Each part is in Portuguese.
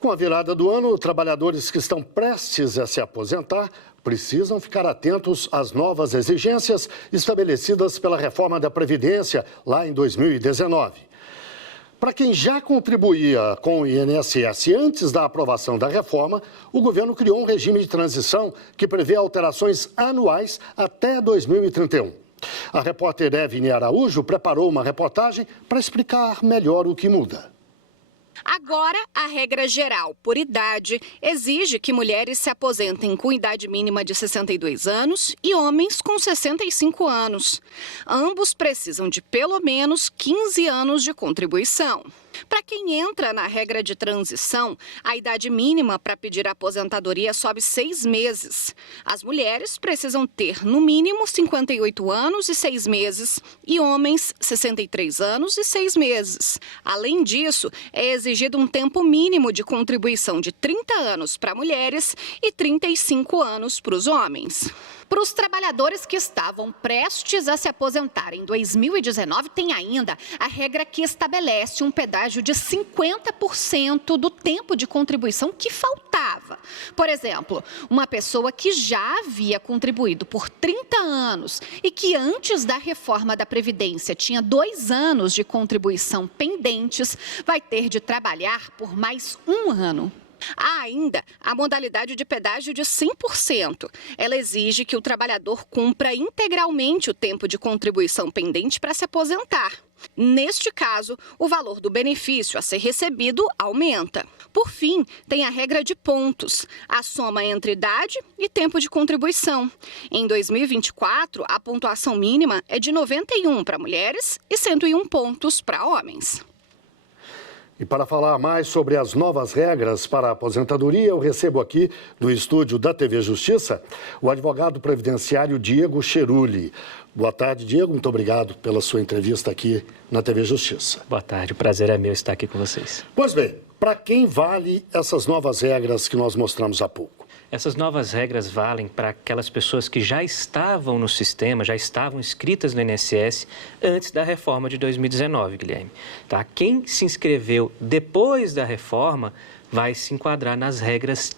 Com a virada do ano, trabalhadores que estão prestes a se aposentar precisam ficar atentos às novas exigências estabelecidas pela reforma da Previdência lá em 2019. Para quem já contribuía com o INSS antes da aprovação da reforma, o governo criou um regime de transição que prevê alterações anuais até 2031. A repórter Evine Araújo preparou uma reportagem para explicar melhor o que muda. Agora, a regra geral por idade exige que mulheres se aposentem com idade mínima de 62 anos e homens com 65 anos. Ambos precisam de pelo menos 15 anos de contribuição. Para quem entra na regra de transição, a idade mínima para pedir aposentadoria sobe 6 meses. As mulheres precisam ter, no mínimo, 58 anos e 6 meses e homens, 63 anos e 6 meses. Além disso, é exigido um tempo mínimo de contribuição de 30 anos para mulheres e 35 anos para os homens. Para os trabalhadores que estavam prestes a se aposentar em 2019, tem ainda a regra que estabelece um pedágio de 50% do tempo de contribuição que faltava. Por exemplo, uma pessoa que já havia contribuído por 30 anos e que antes da reforma da Previdência tinha 2 anos de contribuição pendentes, vai ter de trabalhar por mais 1 ano. Há ainda a modalidade de pedágio de 100%. Ela exige que o trabalhador cumpra integralmente o tempo de contribuição pendente para se aposentar. Neste caso, o valor do benefício a ser recebido aumenta. Por fim, tem a regra de pontos, a soma entre idade e tempo de contribuição. Em 2024, a pontuação mínima é de 91 para mulheres e 101 pontos para homens. E para falar mais sobre as novas regras para a aposentadoria, eu recebo aqui, do estúdio da TV Justiça, o advogado previdenciário Diego Cheruli. Boa tarde, Diego. Muito obrigado pela sua entrevista aqui na TV Justiça. Boa tarde. O prazer é meu estar aqui com vocês. Pois bem, para quem vale essas novas regras que nós mostramos há pouco? Essas novas regras valem para aquelas pessoas que já estavam no sistema, já estavam inscritas no INSS antes da reforma de 2019, Guilherme. Tá? Quem se inscreveu depois da reforma vai se enquadrar nas regras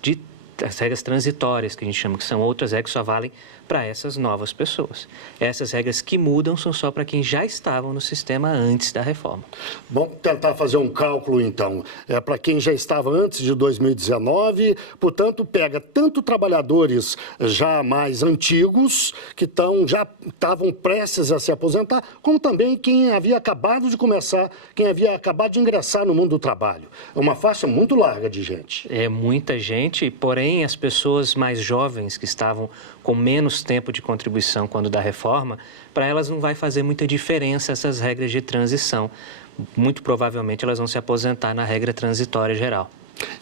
transitórias, que a gente chama, que são outras regras que só valem para essas novas pessoas. Essas regras que mudam são só para quem já estavam no sistema antes da reforma. Vamos tentar fazer um cálculo, então. Para quem já estava antes de 2019, portanto, pega tanto trabalhadores já mais antigos, que já estavam prestes a se aposentar, como também quem havia acabado de começar, quem havia acabado de ingressar no mundo do trabalho. É uma faixa muito larga de gente. É muita gente, porém, as pessoas mais jovens que estavam com menos tempo de contribuição quando da reforma, para elas não vai fazer muita diferença essas regras de transição. Muito provavelmente elas vão se aposentar na regra transitória geral.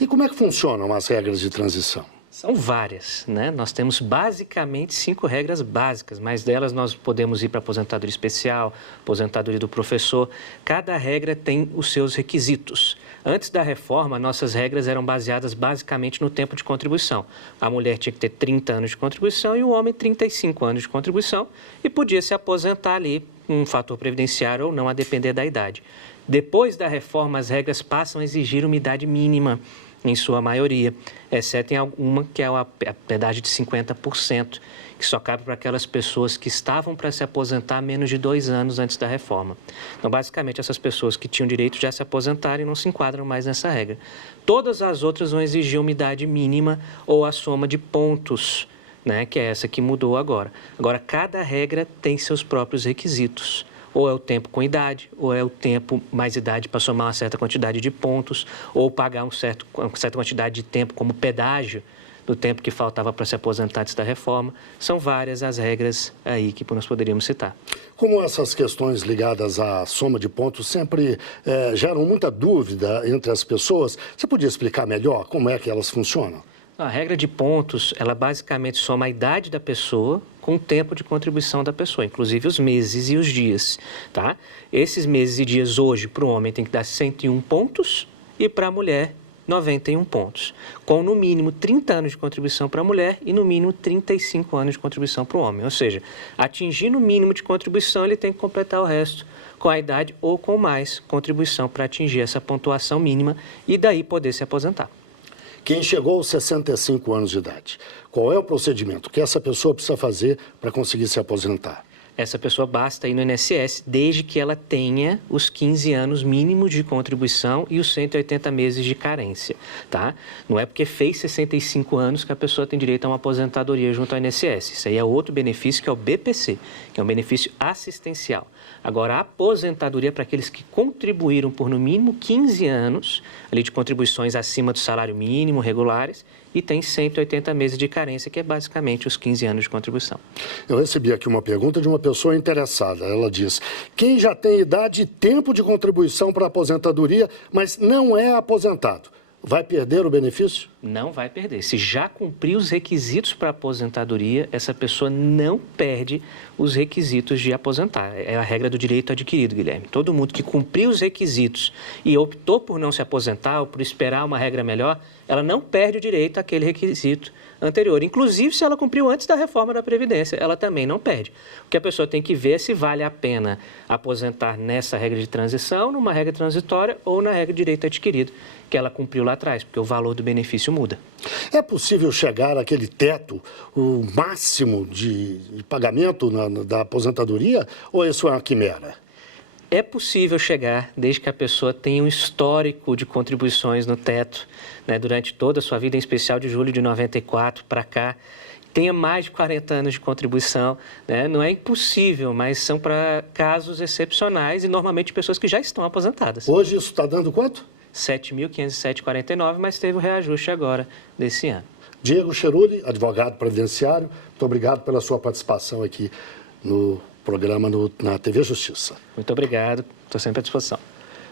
E como é que funcionam as regras de transição? São várias, né? Nós temos basicamente 5 regras básicas, mas delas nós podemos ir para aposentadoria especial, aposentadoria do professor. Cada regra tem os seus requisitos. Antes da reforma, nossas regras eram baseadas basicamente no tempo de contribuição. A mulher tinha que ter 30 anos de contribuição e o homem 35 anos de contribuição e podia se aposentar ali, um fator previdenciário ou não, a depender da idade. Depois da reforma, as regras passam a exigir uma idade mínima, em sua maioria, exceto em alguma que é a pedágio de 50%, que só cabe para aquelas pessoas que estavam para se aposentar menos de 2 anos antes da reforma. Então, basicamente, essas pessoas que tinham direito já se aposentarem não se enquadram mais nessa regra. Todas as outras vão exigir uma idade mínima ou a soma de pontos, né, que é essa que mudou agora. Agora, cada regra tem seus próprios requisitos. Ou é o tempo com idade, ou é o tempo mais idade para somar uma certa quantidade de pontos, ou pagar uma certa quantidade de tempo como pedágio do tempo que faltava para se aposentar antes da reforma. São várias as regras aí que nós poderíamos citar. Como essas questões ligadas à soma de pontos sempre geram muita dúvida entre as pessoas, você podia explicar melhor como é que elas funcionam? A regra de pontos, ela basicamente soma a idade da pessoa com o tempo de contribuição da pessoa, inclusive os meses e os dias, tá? Esses meses e dias hoje para o homem tem que dar 101 pontos e para a mulher 91 pontos, com no mínimo 30 anos de contribuição para a mulher e no mínimo 35 anos de contribuição para o homem. Ou seja, atingindo o mínimo de contribuição, ele tem que completar o resto com a idade ou com mais contribuição para atingir essa pontuação mínima e daí poder se aposentar. Quem chegou aos 65 anos de idade, qual é o procedimento que essa pessoa precisa fazer para conseguir se aposentar? Essa pessoa basta ir no INSS desde que ela tenha os 15 anos mínimos de contribuição e os 180 meses de carência, tá? Não é porque fez 65 anos que a pessoa tem direito a uma aposentadoria junto ao INSS. Isso aí é outro benefício, que é o BPC, que é um benefício assistencial. Agora, a aposentadoria é para aqueles que contribuíram por no mínimo 15 anos, ali de contribuições acima do salário mínimo, regulares, e tem 180 meses de carência, que é basicamente os 15 anos de contribuição. Eu recebi aqui uma pergunta de uma pessoa interessada. Ela diz: quem já tem idade e tempo de contribuição para a aposentadoria, mas não é aposentado, vai perder o benefício? Não vai perder. Se já cumpriu os requisitos para aposentadoria, essa pessoa não perde os requisitos de aposentar. É a regra do direito adquirido, Guilherme. Todo mundo que cumpriu os requisitos e optou por não se aposentar ou por esperar uma regra melhor, ela não perde o direito àquele requisito anterior. Inclusive, se ela cumpriu antes da reforma da Previdência, ela também não perde. O que a pessoa tem que ver é se vale a pena aposentar nessa regra de transição, numa regra transitória ou na regra de direito adquirido, que ela cumpriu lá atrás, porque o valor do benefício muda. É possível chegar àquele teto, o máximo de pagamento da aposentadoria, ou isso é uma quimera? É possível chegar, desde que a pessoa tenha um histórico de contribuições no teto, né, durante toda a sua vida, em especial de julho de 94 para cá, tenha mais de 40 anos de contribuição, né? Não é impossível, mas são para casos excepcionais e normalmente pessoas que já estão aposentadas. Hoje isso está dando quanto? 7.507,49, mas teve o reajuste agora desse ano. Diego Cheruli, advogado previdenciário, muito obrigado pela sua participação aqui no programa na TV Justiça. Muito obrigado, estou sempre à disposição.